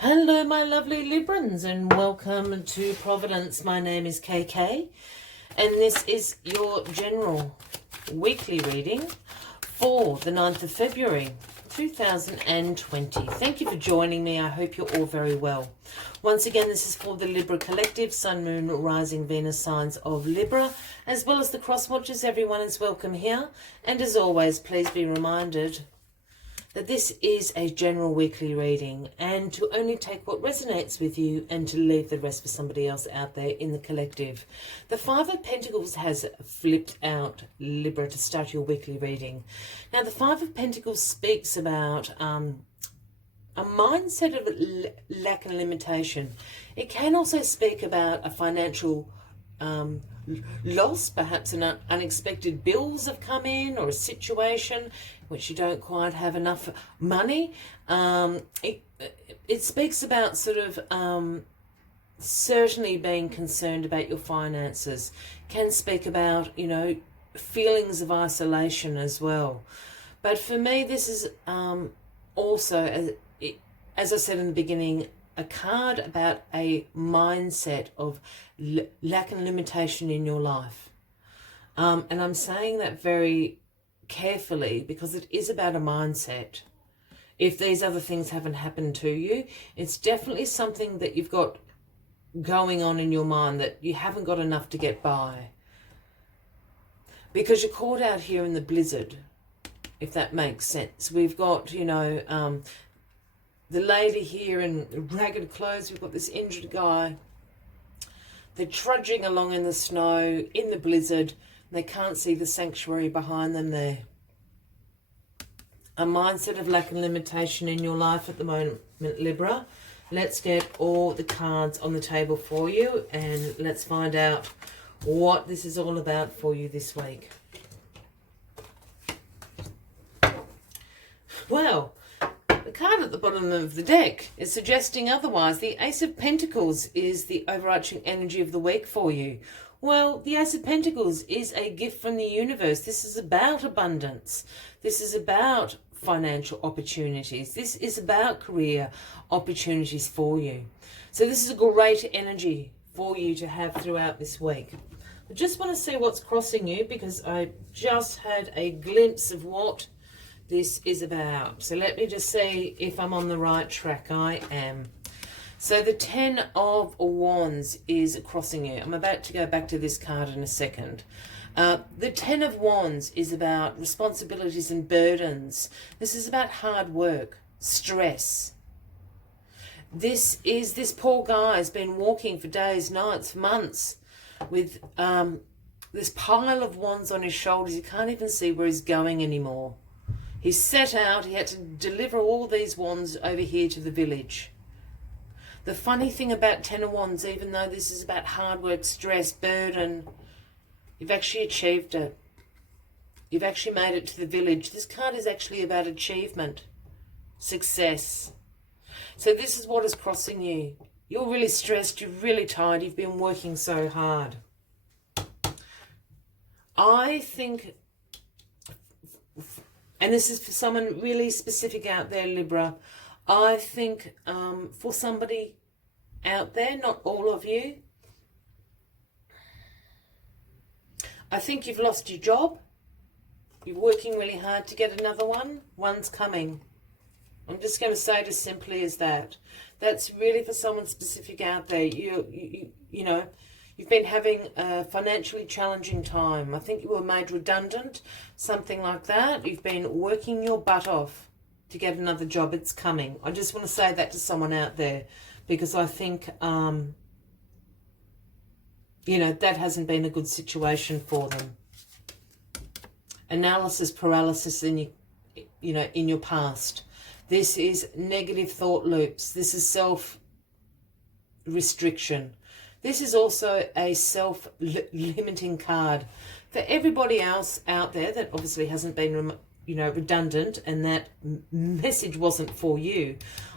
Hello my lovely Librans and welcome to Providence. My name is KK and this is your general weekly reading for the 9th of February 2020. Thank you for joining me. I hope you're all very well. Once again, this is for the Libra Collective, Sun, Moon, Rising, Venus signs of Libra, as well as the cross watchers. Everyone is welcome here. And as always, please be reminded that this is a general weekly reading and to only take what resonates with you and to leave the rest for somebody else out there in the collective. The Five of Pentacles has flipped out, Libra, to start your weekly reading. Now, the Five of Pentacles speaks about a mindset of lack and limitation. It can also speak about a financial loss, perhaps an unexpected bills have come in, or a situation in which you don't quite have enough money. It speaks about sort of certainly being concerned about your finances. Can speak about, you know, feelings of isolation as well. But for me, this is also, as I said in the beginning, a card about a mindset of lack and limitation in your life. And I'm saying that very carefully because it is about a mindset. If these other things haven't happened to you, it's definitely something that you've got going on in your mind, that you haven't got enough to get by. Because you're caught out here in the blizzard, if that makes sense. We've got, you know, the lady here in ragged clothes. We've got this injured guy. They're trudging along in the snow, in the blizzard. They can't see the sanctuary behind them there. A mindset of lack and limitation in your life at the moment, Libra. Let's get all the cards on the table for you and let's find out what this is all about for you this week. Well, the card at the bottom of the deck is suggesting otherwise. The Ace of Pentacles is the overarching energy of the week for you. Well, the Ace of Pentacles is a gift from the universe. This is about abundance. This is about financial opportunities. This is about career opportunities for you. So this is a great energy for you to have throughout this week. I just want to see what's crossing you because I just had a glimpse of what this is about. So let me just see if I'm on the right track. I am. So the 10 of Wands is crossing you. I'm about to go back to this card in a second. The 10 of Wands is about responsibilities and burdens. This is about hard work, stress. This poor guy has been walking for days, nights, months with this pile of wands on his shoulders. He can't even see where he's going anymore. He's set out, he had to deliver all these wands over here to the village. The funny thing about 10 of Wands, even though this is about hard work, stress, burden, you've actually achieved it. You've actually made it to the village. This card is actually about achievement, success. So this is what is crossing you. You're really stressed, you're really tired, you've been working so hard. I think, and this is for someone really specific out there, Libra, I think for somebody out there, not all of you, I think you've lost your job. You're working really hard to get another one. One's coming. I'm just going to say it as simply as that. That's really for someone specific out there. You know, you've been having a financially challenging time. I think you were made redundant, something like that. You've been working your butt off to get another job. It's coming. I just want to say that to someone out there because I think, you know, that hasn't been a good situation for them. Analysis paralysis in your past. This is negative thought loops. This is self-restriction. This is also a self-limiting card. For everybody else out there that obviously hasn't been, you know, redundant and that message wasn't for you,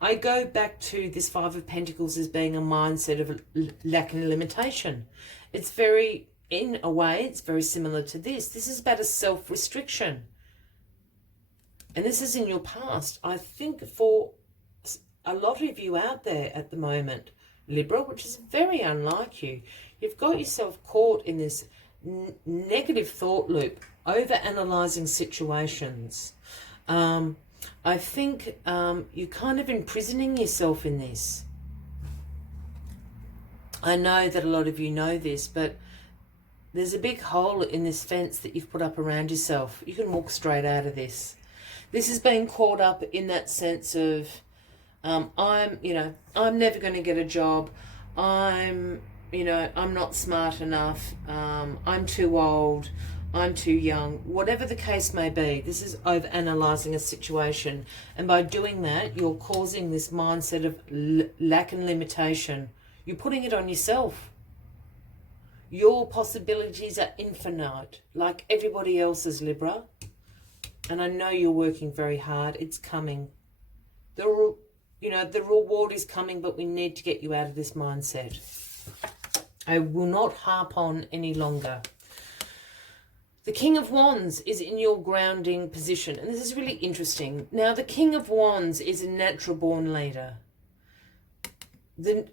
I go back to this Five of Pentacles as being a mindset of lack and limitation. It's very, in a way, it's very similar to this. This is about a self-restriction. And this is in your past. I think for a lot of you out there at the moment, Libra, which is very unlike you. You've got yourself caught in this negative thought loop, over-analysing situations. I think you're kind of imprisoning yourself in this. I know that a lot of you know this, but there's a big hole in this fence that you've put up around yourself. You can walk straight out of this. This is being caught up in that sense of, I'm never going to get a job. I'm not smart enough. I'm too old. I'm too young. Whatever the case may be, this is over-analysing a situation. And by doing that, you're causing this mindset of lack and limitation. You're putting it on yourself. Your possibilities are infinite, like everybody else's, Libra. And I know you're working very hard. It's coming. The reward is coming, but we need to get you out of this mindset. I will not harp on any longer. The King of Wands is in your grounding position. And this is really interesting. Now, the King of Wands is a natural born leader. The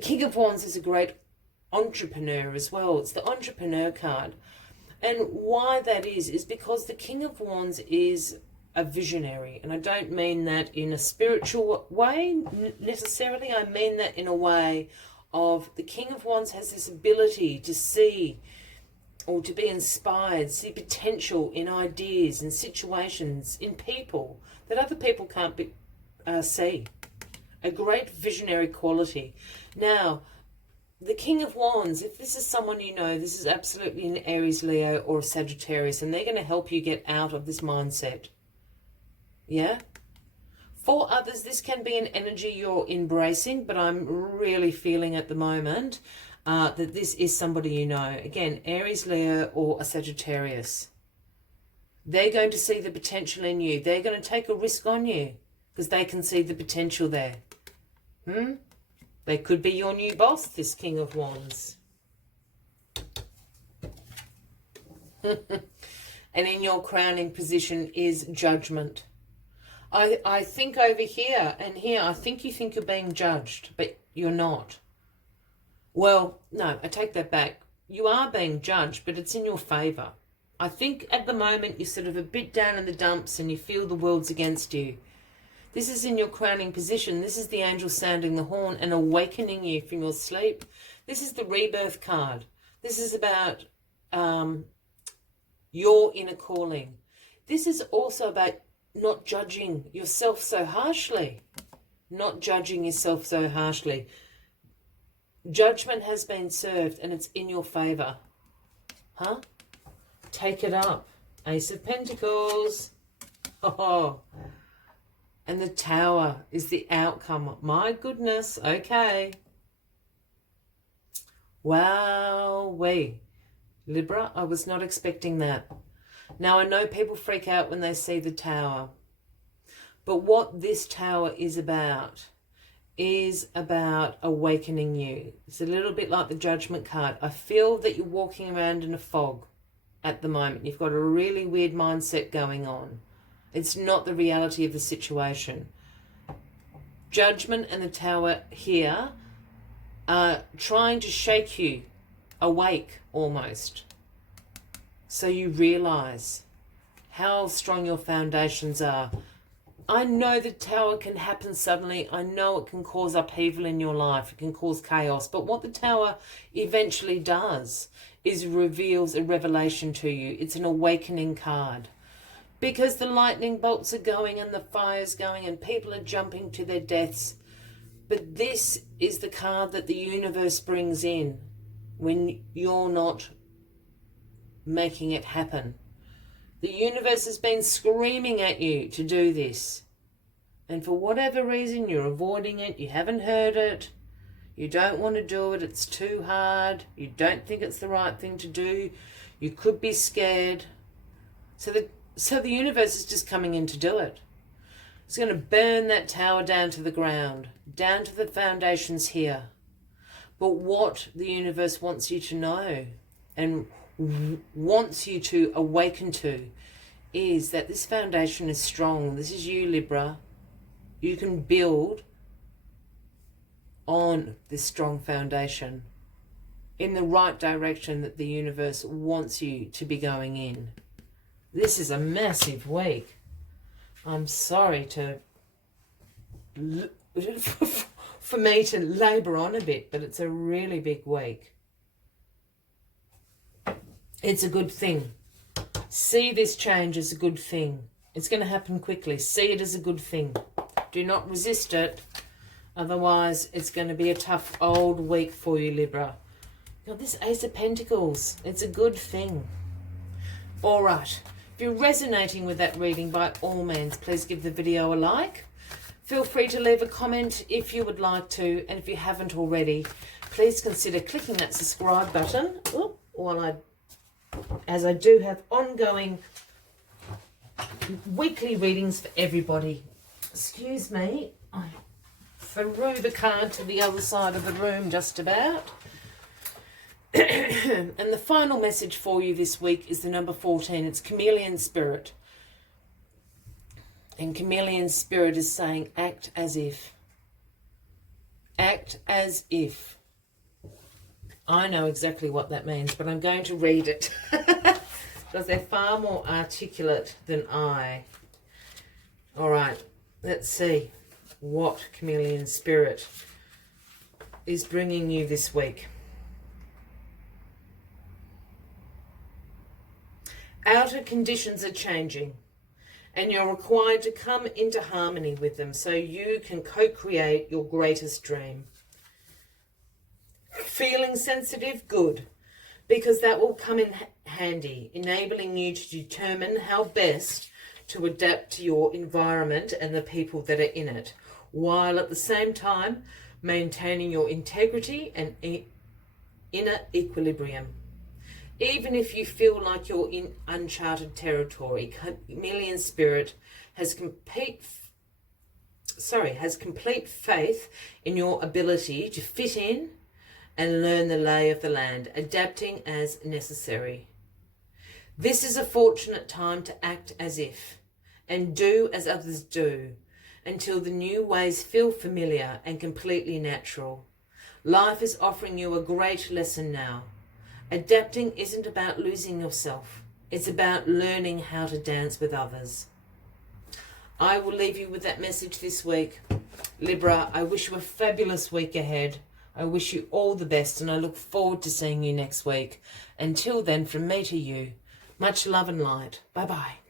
King of Wands is a great entrepreneur as well. It's the entrepreneur card. And why that is because the King of Wands is a visionary. And I don't mean that in a spiritual way necessarily. I mean that in a way of the King of Wands has this ability to see or to be inspired, see potential in ideas, in situations, in people that other people can't see. A great visionary quality. Now, the King of Wands, if this is someone you know, this is absolutely an Aries, Leo, or a Sagittarius, and they're going to help you get out of this mindset. Yeah? For others, this can be an energy you're embracing, but I'm really feeling at the moment that this is somebody you know. Again, Aries, Leo, or a Sagittarius. They're going to see the potential in you. They're going to take a risk on you because they can see the potential there. They could be your new boss, this King of Wands. And in your crowning position is Judgment. I think over here and here, I think you think you're being judged, but you're not. Well, no, I take that back. You are being judged, but it's in your favour. I think at the moment you're sort of a bit down in the dumps and you feel the world's against you. This is in your crowning position. This is the angel sounding the horn and awakening you from your sleep. This is the rebirth card. This is about your inner calling. This is also about not judging yourself so harshly. Not judging yourself so harshly. Judgment has been served and it's in your favour. Take it up. Ace of Pentacles. Oh. And the Tower is the outcome. My goodness. Okay. Wowee. Libra, I was not expecting that. Now, I know people freak out when they see the Tower. But what this Tower is about awakening you. It's a little bit like the Judgment card. I feel that you're walking around in a fog at the moment. You've got a really weird mindset going on. It's not the reality of the situation. Judgment and the Tower here are trying to shake you awake almost. So you realise how strong your foundations are. I know the Tower can happen suddenly. I know it can cause upheaval in your life. It can cause chaos. But what the Tower eventually does is reveals a revelation to you. It's an awakening card. Because the lightning bolts are going and the fire's going and people are jumping to their deaths. But this is the card that the universe brings in when you're not making it happen. The universe has been screaming at you to do this. And for whatever reason, you're avoiding it. You haven't heard it. You don't want to do it. It's too hard. You don't think it's the right thing to do. You could be scared. So the universe is just coming in to do it. It's going to burn that Tower down to the ground, down to the foundations here. But what the universe wants you to know and wants you to awaken to is that this foundation is strong. This is you, Libra. You can build on this strong foundation in the right direction that the universe wants you to be going in. This is a massive week. I'm sorry for me to labour on a bit, but it's a really big week. It's a good thing. See this change as a good thing. It's going to happen quickly. See it as a good thing. Do not resist it. Otherwise, it's going to be a tough old week for you, Libra. You've got this Ace of Pentacles. It's a good thing. All right. If you're resonating with that reading, by all means, please give the video a like. Feel free to leave a comment if you would like to. And if you haven't already, please consider clicking that subscribe button. As I do have ongoing weekly readings for everybody. Excuse me. I threw the card to the other side of the room just about. And the final message for you this week is the number 14. It's Chameleon Spirit. And Chameleon Spirit is saying, act as if. Act as if. I know exactly what that means, but I'm going to read it. Because they're far more articulate than I. All right, let's see what Chameleon Spirit is bringing you this week. Outer conditions are changing, and you're required to come into harmony with them so you can co-create your greatest dream. Feeling sensitive? Good, because that will come in handy, enabling you to determine how best to adapt to your environment and the people that are in it, while at the same time maintaining your integrity and inner equilibrium. Even if you feel like you're in uncharted territory, Chameleon Spirit has complete faith in your ability to fit in and learn the lay of the land, adapting as necessary. This is a fortunate time to act as if, and do as others do, until the new ways feel familiar and completely natural. Life is offering you a great lesson now. Adapting isn't about losing yourself. It's about learning how to dance with others. I will leave you with that message this week. Libra, I wish you a fabulous week ahead. I wish you all the best, and I look forward to seeing you next week. Until then, from me to you, much love and light. Bye-bye.